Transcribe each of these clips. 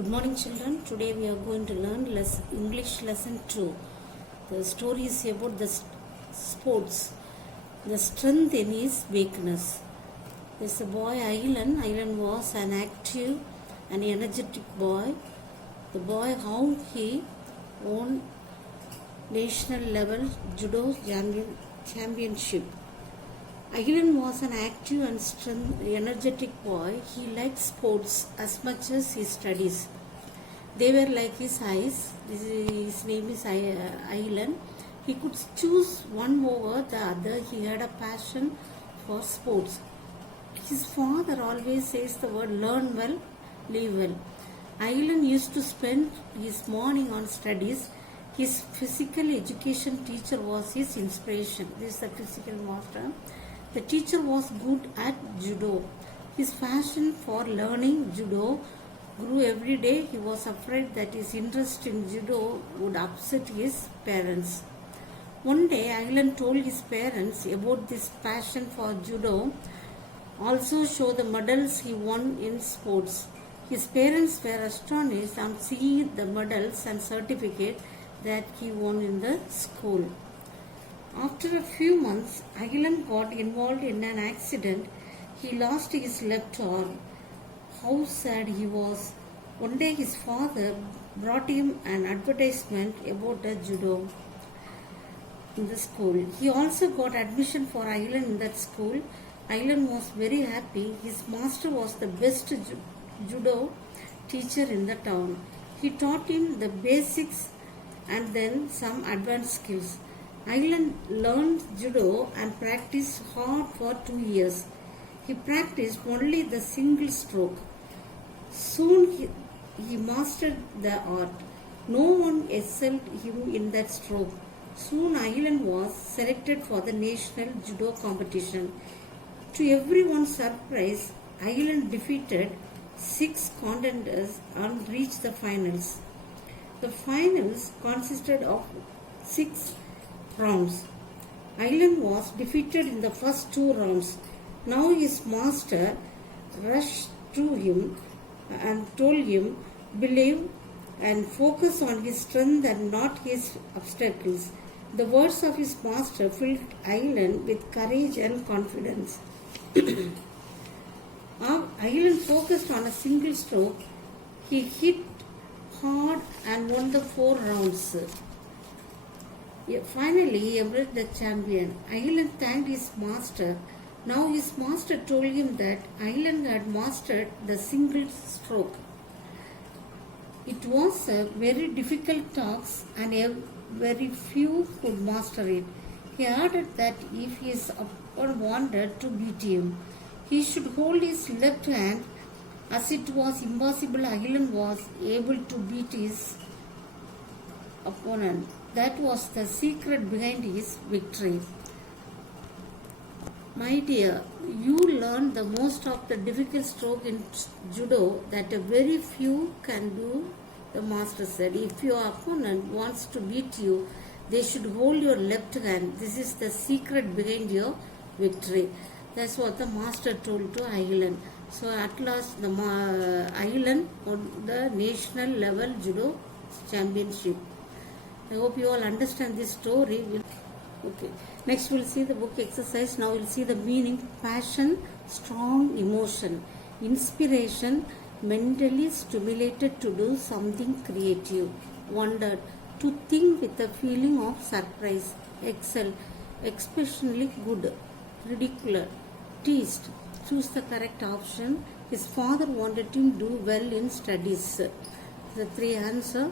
Good morning, children. Today we are going to learn English lesson 2. The story is about the sports, the strength in his weakness. There's a boy, Aylan. Aylan was an active and energetic boy. The boy, how he won national level judo championship. Aylan was an active and energetic boy. He liked sports as much as his studies. They were like his eyes. His name is Aylan. He could choose one over the other. He had a passion for sports. His father always says the word learn well, live well. Aylan used to spend his morning on studies. His physical education teacher was his inspiration. This is the physical master. The teacher was good at judo. His passion for learning judo grew every day. He was afraid that his interest in judo would upset his parents. One day, Aylan told his parents about this passion for judo, also show the medals he won in sports. His parents were astonished on seeing the medals and certificate that he won in the school. After a few months, Aylan got involved in an accident. He lost his left arm. How sad he was. One day his father brought him an advertisement about a judo in the school. He also got admission for Aylan in that school. Aylan was very happy. His master was the best judo teacher in the town. He taught him the basics and then some advanced skills. Aylan learned judo and practiced hard for 2 years. He practiced only the single stroke. Soon he mastered the art. No one excelled him in that stroke. Soon Aylan was selected for the national judo competition. To everyone's surprise, Aylan defeated 6 contenders and reached the finals. The finals consisted of 6 rounds. Aylan was defeated in the first 2 rounds. Now his master rushed to him and told him, believe and focus on his strength and not his obstacles. The words of his master filled Aylan with courage and confidence. Aylan focused on a single stroke. He hit hard and won the 4 rounds. Finally, he emerged the champion. Aylan thanked his master. Now his master told him that Aylan had mastered the single stroke. It was a very difficult task and very few could master it. He added that if his opponent wanted to beat him, he should hold his left hand. As it was impossible, Aylan was able to beat his opponent. That was the secret behind his victory. My dear, you learn the most of the difficult stroke in judo that a very few can do, the master said. If your opponent wants to beat you, they should hold your left hand. This is the secret behind your victory. That's what the master told to Aylan. So at last, the Aylan won the national level judo championship. I hope you all understand this story. Okay. Next we'll see the book exercise. Now we'll see the meaning. Passion, strong emotion. Inspiration, mentally stimulated to do something creative. Wonder, to think with a feeling of surprise. Excel, exceptionally good. Ridiculous, teased. Choose the correct option. His father wanted him to do well in studies. The 3 answers.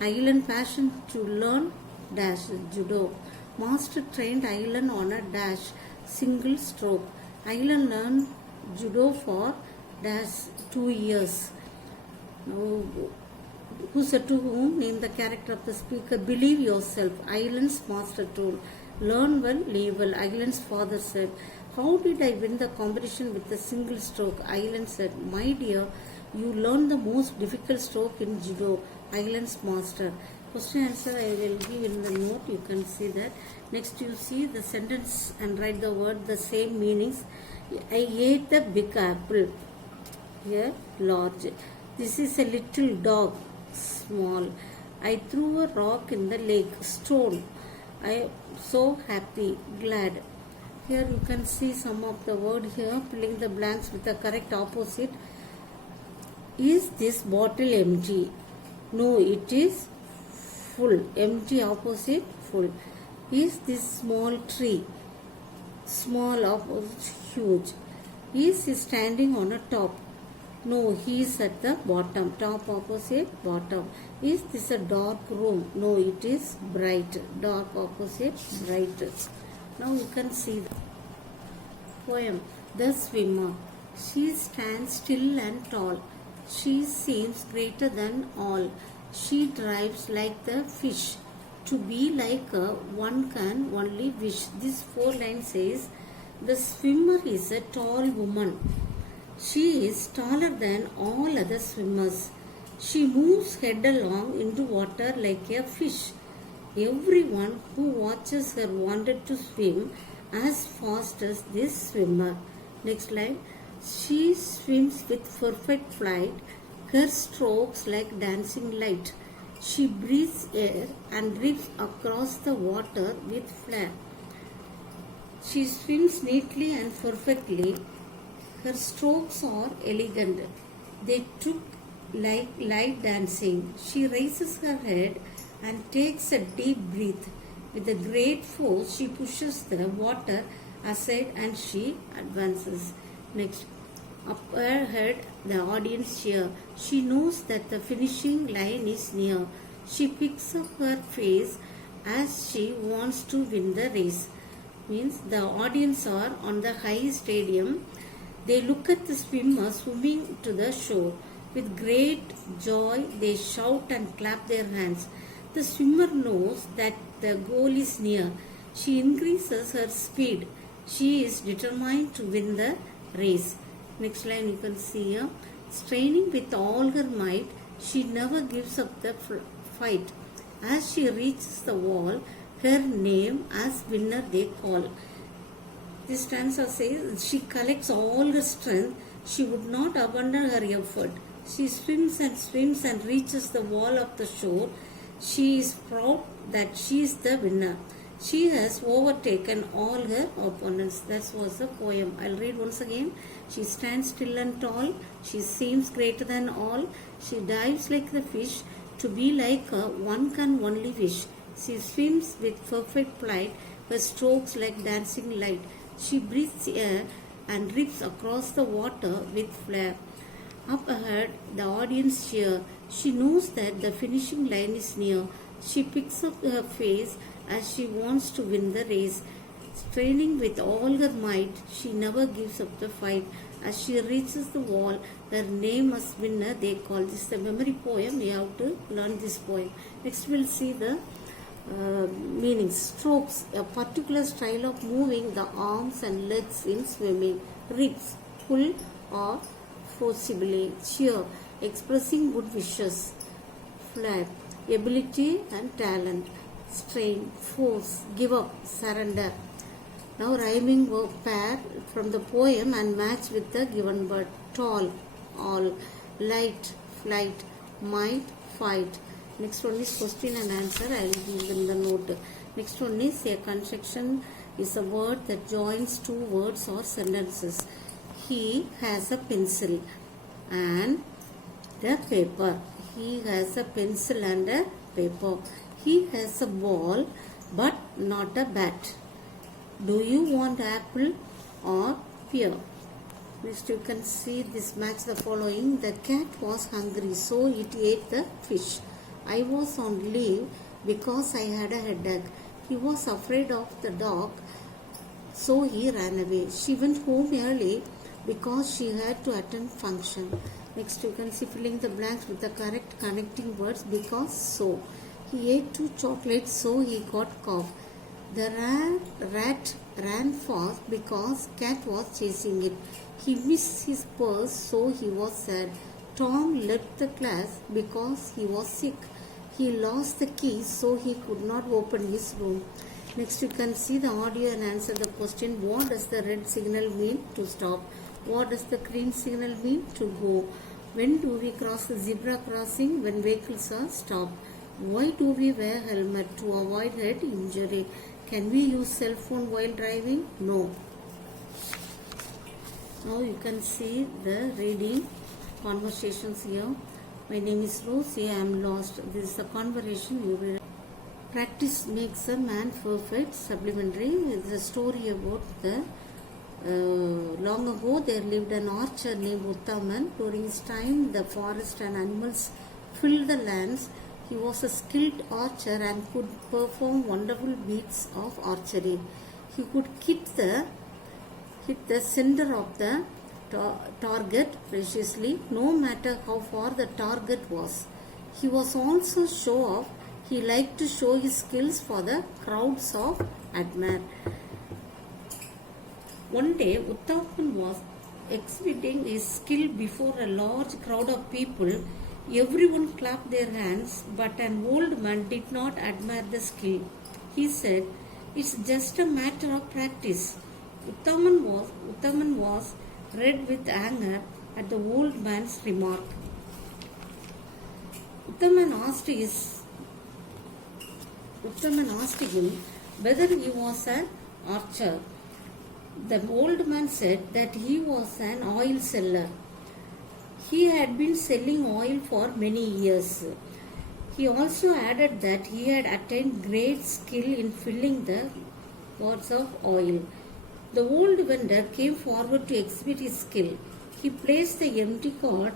Aylan passion to learn dash judo. Master trained Aylan on a dash single stroke. Aylan learned judo for dash 2 years. Now, who said to whom? Name the character of the speaker. Believe yourself. Aylan's master told. Learn well, live well. Aylan's father said. How did I win the competition with a single stroke? Aylan said, my dear, you learned the most difficult stroke in judo. Aylan's master. Question answer I will give in the note. You can see that. Next you see the sentence and write the word, the same meanings. I ate the big apple. Here large. This is a little dog, small. I threw a rock in the lake, stole. I am so happy, glad. Here you can see some of the word here, filling the blanks with the correct opposite. Is this bottle empty? No, it is full. Empty opposite, full. Is this small tree? Small opposite, huge. Is he standing on a top? No, he is at the bottom. Top opposite, bottom. Is this a dark room? No, it is bright. Dark opposite, bright. Now you can see the poem. The swimmer. She stands still and tall. She seems greater than all. She dives like the fish. To be like her, one can only wish. This 4 line says, the swimmer is a tall woman. She is taller than all other swimmers. She moves headlong into water like a fish. Everyone who watches her wanted to swim as fast as this swimmer. Next line. She swims with perfect flight, her strokes like dancing light. She breathes air and drifts across the water with flair. She swims neatly and perfectly. Her strokes are elegant. They took like light dancing. She raises her head and takes a deep breath. With a great force, she pushes the water aside and she advances. Next, up her head, the audience cheer. She knows that the finishing line is near. She picks up her face as she wants to win the race. Means the audience are on the high stadium. They look at the swimmer swimming to the shore. With great joy, they shout and clap their hands. The swimmer knows that the goal is near. She increases her speed. She is determined to win the race. Next line you can see here. Straining with all her might, she never gives up the fight. As she reaches the wall, her name as winner they call. This stanza says she collects all her strength. She would not abandon her effort. She swims and reaches the wall of the shore. She is proud that she is the winner. She has overtaken all her opponents. That was the poem. I'll read once again. She stands still and tall. She seems greater than all. She dives like the fish. To be like her, one can only wish. She swims with perfect flight. Her strokes like dancing light. She breathes air and drifts across the water with flair. Up ahead, the audience cheer. She knows that the finishing line is near. She picks up her face as she wants to win the race. Straining with all her might, she never gives up the fight. As she reaches the wall, her name as winner they call. This is the memory poem. You have to learn this poem. Next we'll see the meanings. Strokes, a particular style of moving the arms and legs in swimming. Ribs, pull or forcibly. Cheer, expressing good wishes. Flair, ability and talent. Strain, force, give up, surrender. Now rhyming verb pair from the poem and match with the given word. Tall, all. Light, flight. Might, fight. Next one is question and answer. I will give in the note. Next one is a conjunction is a word that joins two words or sentences. He has a pencil and the paper. He has a pencil and a paper. He has a ball but not a bat. Do you want apple or pear? Next you can see this match the following. The cat was hungry so it ate the fish. I was on leave because I had a headache. He was afraid of the dog so he ran away. She went home early because she had to attend function. Next you can see filling the blanks with the correct connecting words. Because so. He ate 2 chocolates so he got cough. The rat ran fast because cat was chasing it. He missed his purse so he was sad. Tom left the class because he was sick. He lost the keys so he could not open his room. Next you can see the audio and answer the question. What does the red signal mean? To stop. What does the green signal mean? To go. When do we cross the zebra crossing? When vehicles are stopped. Why do we wear helmet? To avoid head injury. Can we use cell phone while driving? No. Now you can see the reading conversations here. My name is Rosie. I am lost. This is the conversation you will. Practice makes a man perfect. Supplementary is a story about the long ago there lived an archer named Uttaman. During his time, the forest and animals filled the lands. He was a skilled archer and could perform wonderful feats of archery. He could hit the center of the target preciously, no matter how far the target was. He was also show off. He liked to show his skills for the crowds of admire. One day, Uttaman was exhibiting his skill before a large crowd of people. Everyone clapped their hands, but an old man did not admire the skill. He said, "It's just a matter of practice." Uttaman was red with anger at the old man's remark. Uttaman asked him whether he was an archer. The old man said that he was an oil seller. He had been selling oil for many years. He also added that he had attained great skill in filling the gourds of oil. The old vendor came forward to exhibit his skill. He placed the empty gourd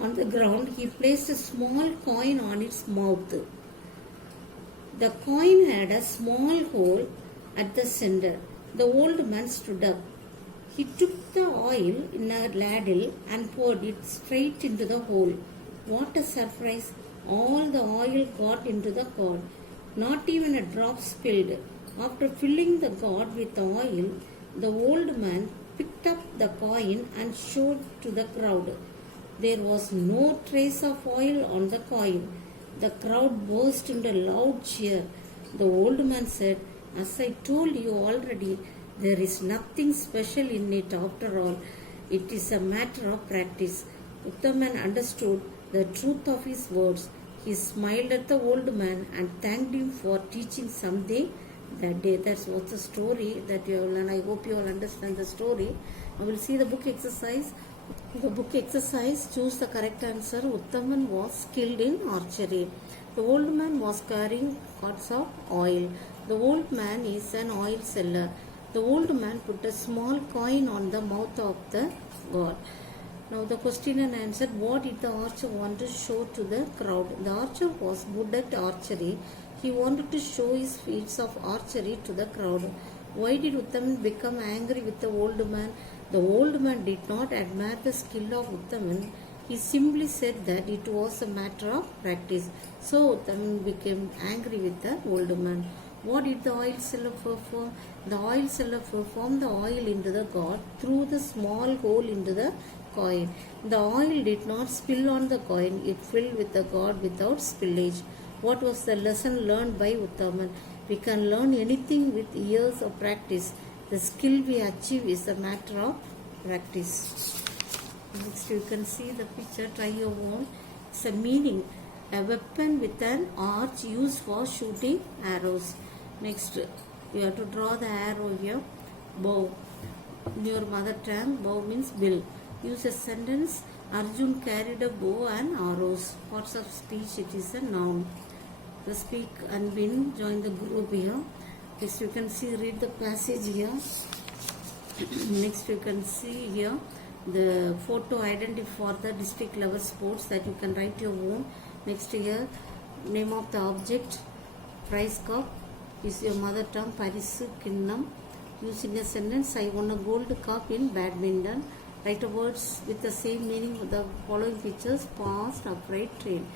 on the ground. He placed a small coin on its mouth. The coin had a small hole at the center. The old man stood up. He took the oil in a ladle and poured it straight into the hole. What a surprise! All the oil got into the gourd. Not even a drop spilled. After filling the gourd with oil, the old man picked up the coin and showed to the crowd. There was no trace of oil on the coin. The crowd burst into loud cheer. The old man said, "As I told you already, there is nothing special in it after all. It is a matter of practice." Uttaman understood the truth of his words. He smiled at the old man and thanked him for teaching something that day. That was the story that you will learn. I hope you all understand the story. I will see the book exercise. The book exercise, choose the correct answer. Uttaman was skilled in archery. The old man was carrying gourds of oil. The old man is an oil seller. The old man put a small coin on the mouth of the gourd. Now the question and answer. What did the archer want to show to the crowd? The archer was good at archery. He wanted to show his feats of archery to the crowd. Why did Uttaman become angry with the old man? The old man did not admire the skill of Uttaman. He simply said that it was a matter of practice. So Uttaman became angry with the old man. What did the oil seller perform? The oil seller performed the oil into the gourd through the small hole into the coin. The oil did not spill on the coin. It filled with the gourd without spillage. What was the lesson learned by Uttaman? We can learn anything with years of practice. The skill we achieve is a matter of practice. Next you can see the picture, try your own. It's a meaning. A weapon with an arch used for shooting arrows. Next you have to draw the arrow here. Bow. In your mother tongue, bow means bill. Use a sentence. Arjun carried a bow and arrows. Parts of speech, it is a noun. The speak and win, join the group here. Next you can see, read the passage here. Next you can see here the photo identity for the district level sports that you can write your own. Next here, name of the object, prize cup, is your mother tongue, Parisu Kinnam. Use in a sentence, I won a gold cup in badminton. Write a words with the same meaning with the following features: past, afraid, train.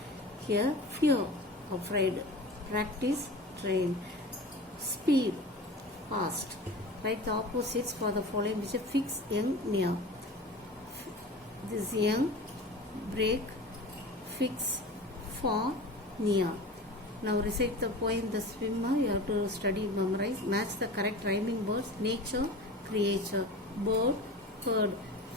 Here, fear, afraid, practice, train. Speed, fast. Write the opposites for the following picture: fix, young, near. This young, break, fix, far, near. Now recite the poem The Swimmer. You have to study, memorize. Match the correct rhyming words. Nature, creature. Bird, bird.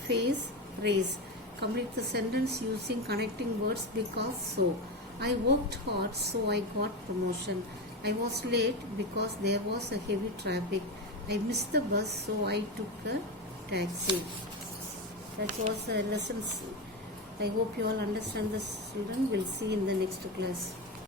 Face, race. Complete the sentence using connecting words because so. I worked hard, so I got promotion. I was late because there was a heavy traffic. I missed the bus, so I took a taxi. That was the lessons. I hope you all understand this, children. We'll see in the next class.